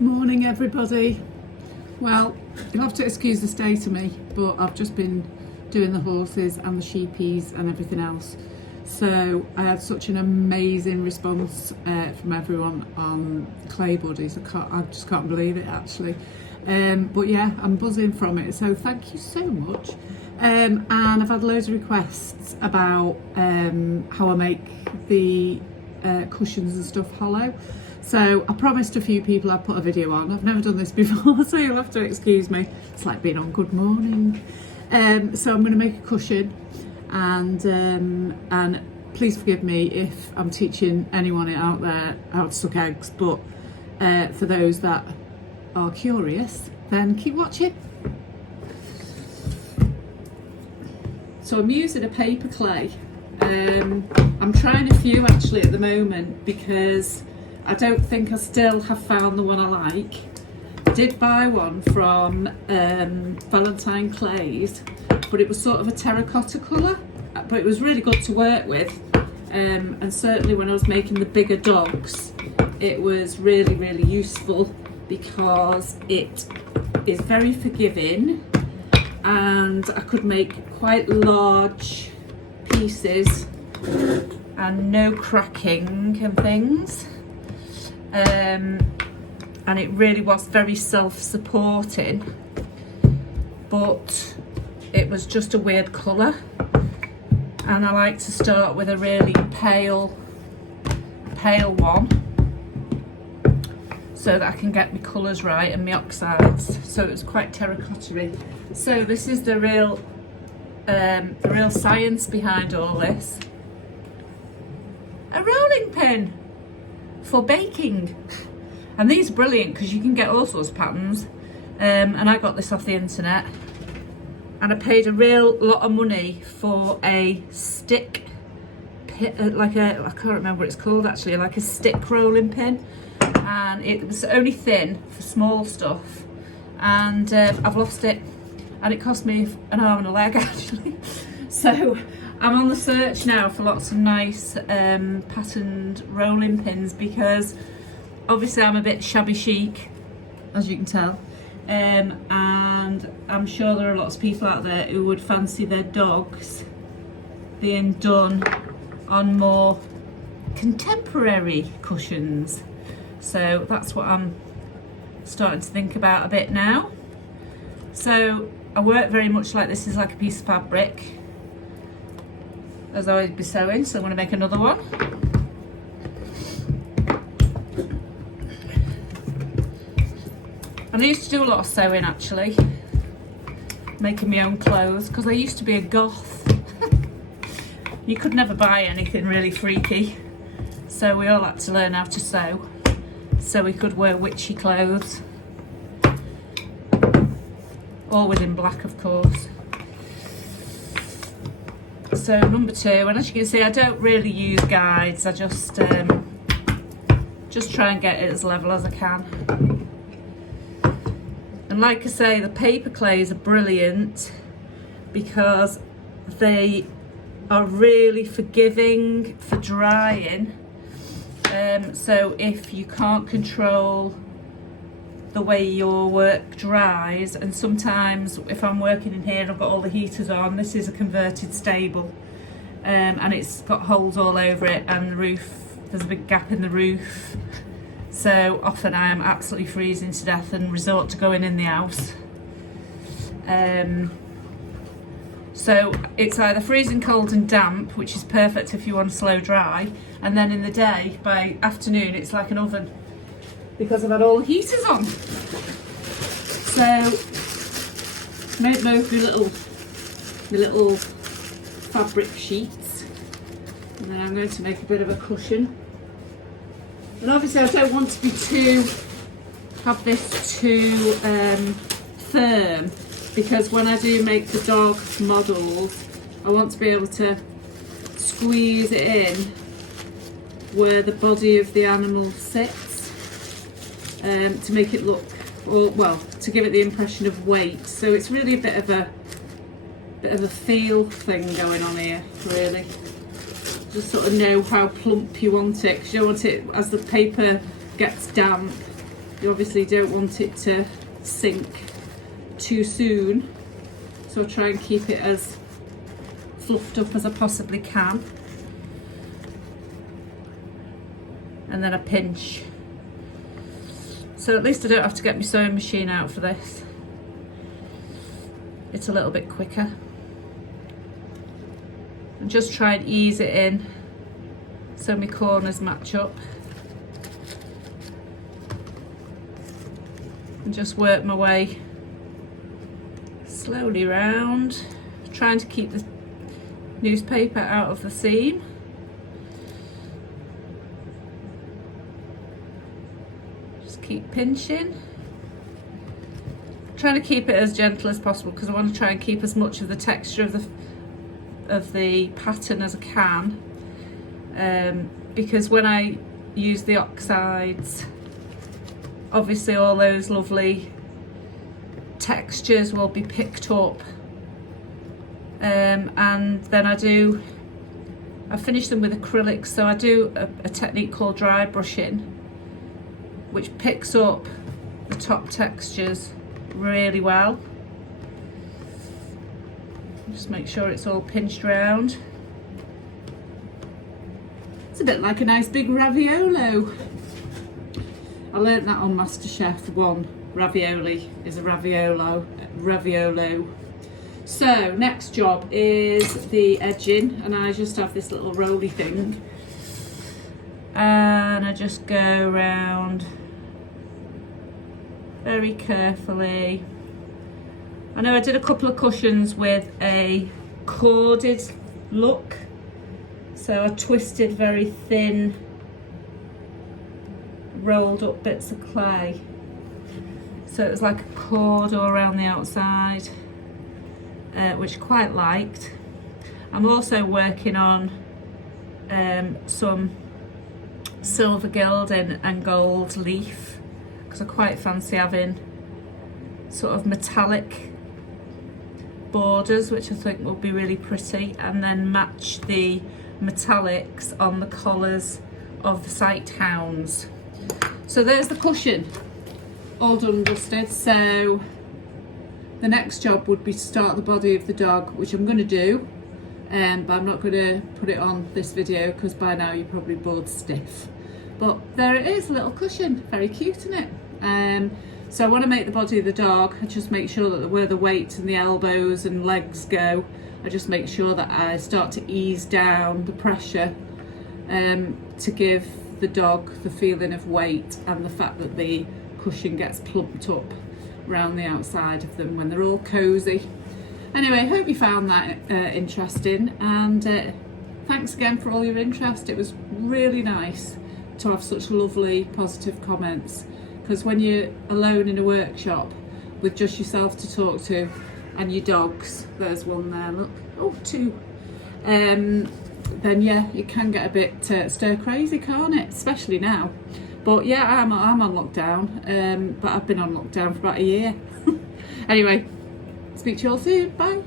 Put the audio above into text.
Morning everybody. Well, you'll have to excuse the state of me, but I've just been doing the horses and the sheepies and everything else. So I had such an amazing response from everyone on clay buddies. I just can't believe it actually. But yeah, I'm buzzing from it. So thank you so much. And I've had loads of requests about how I make the cushions and stuff hollow. So I promised a few people I'd put a video on. I've never done this before, so you'll have to excuse me. It's like being on Good Morning. So I'm going to make a cushion, and please forgive me if I'm teaching anyone out there how to suck eggs, but for those that are curious, then keep watching. So I'm using a paper clay. I'm trying a few actually at the moment because I don't think I still have found the one I like. I did buy one from Valentine Clays, but it was sort of a terracotta colour, but it was really good to work with, and certainly when I was making the bigger dogs it was really useful because it is very forgiving and I could make quite large pieces and no cracking and things. And it really was very self-supporting, but it was just a weird colour, and I like to start with a really pale one so that I can get my colours right and my oxides. So it was quite terracotta-y. So this is the real science behind all this. A rolling pin for baking, and these are brilliant because you can get all sorts of patterns, and I got this off the internet, and I paid a real lot of money for a stick like a, I can't remember what it's called actually, like a stick rolling pin, and it was only thin for small stuff, and I've lost it, and it cost me an arm and a leg actually. So I'm on the search now for lots of nice patterned rolling pins because obviously I'm a bit shabby chic, as you can tell, and I'm sure there are lots of people out there who would fancy their dogs being done on more contemporary cushions. So that's what I'm starting to think about a bit now. So I work very much like this is like a piece of fabric, as I would be sewing, so I'm going to make another one. And I used to do a lot of sewing actually, making my own clothes, because I used to be a goth. You could never buy anything really freaky, so we all had to learn how to sew so we could wear witchy clothes, all within black of course. So number 2, and as you can see I don't really use guides, I just try and get it as level as I can. And like I say, the paper clays are brilliant because they are really forgiving for drying, so if you can't control the way your work dries, and sometimes if I'm working in here and I've got all the heaters on, this is a converted stable, and it's got holes all over it, and the roof, there's a big gap in the roof, so often I am absolutely freezing to death and resort to going in the house. So it's either freezing cold and damp, which is perfect if you want slow dry, and then in the day, by afternoon, it's like an oven because I've had all the heaters on. So made both my little fabric sheets, and then I'm going to make a bit of a cushion. And obviously I don't want to have this too firm, because when I do make the dog models, I want to be able to squeeze it in where the body of the animal sits, to make it look, or well, to give it the impression of weight. So it's really a bit of a feel thing going on here, really. Just sort of know how plump you want it, because you don't want it, as the paper gets damp, You obviously don't want it to sink too soon, so I'll try and keep it as fluffed up as I possibly can. And then a pinch. So at least I don't have to get my sewing machine out for this. It's a little bit quicker. And just try and ease it in so my corners match up. And just work my way slowly round, trying to keep the newspaper out of the seam. Just keep pinching. Trying to keep it as gentle as possible because I want to try and keep as much of the texture of the pattern as I can. Because when I use the oxides, obviously all those lovely textures will be picked up, and then I finish them with acrylics, so I do a technique called dry brushing, which picks up the top textures really well. Just make sure it's all pinched round. It's a bit like a nice big raviolo. I learnt that on MasterChef 1. Ravioli is a raviolo. So next job is the edging, and I just have this little roly thing, and I just go around very carefully. I know I did a couple of cushions with a corded look, so I twisted very thin rolled up bits of clay, so it was like a cord all around the outside, which I quite liked. I'm also working on some silver gilding and gold leaf because I quite fancy having sort of metallic borders, which I think will be really pretty, and then match the metallics on the collars of the sight hounds. So there's the cushion, all done and dusted. So the next job would be to start the body of the dog, which I'm going to do, but I'm not going to put it on this video because by now you're probably bored stiff. But there it is, a little cushion, very cute, isn't it? So I want to make the body of the dog. I just make sure that where the weight and the elbows and legs go, I just make sure that I start to ease down the pressure to give the dog the feeling of weight and the fact that the cushion gets plumped up around the outside of them when they're all cozy. Anyway, I hope you found that interesting, and thanks again for all your interest. It was really nice to have such lovely positive comments, because when you're alone in a workshop with just yourself to talk to and your dogs, there's one there, look, oh, two, then yeah, it can get a bit stir crazy, can't it? Especially now. But yeah, I'm on lockdown, but I've been on lockdown for about a year. Anyway, speak to you all soon. Bye.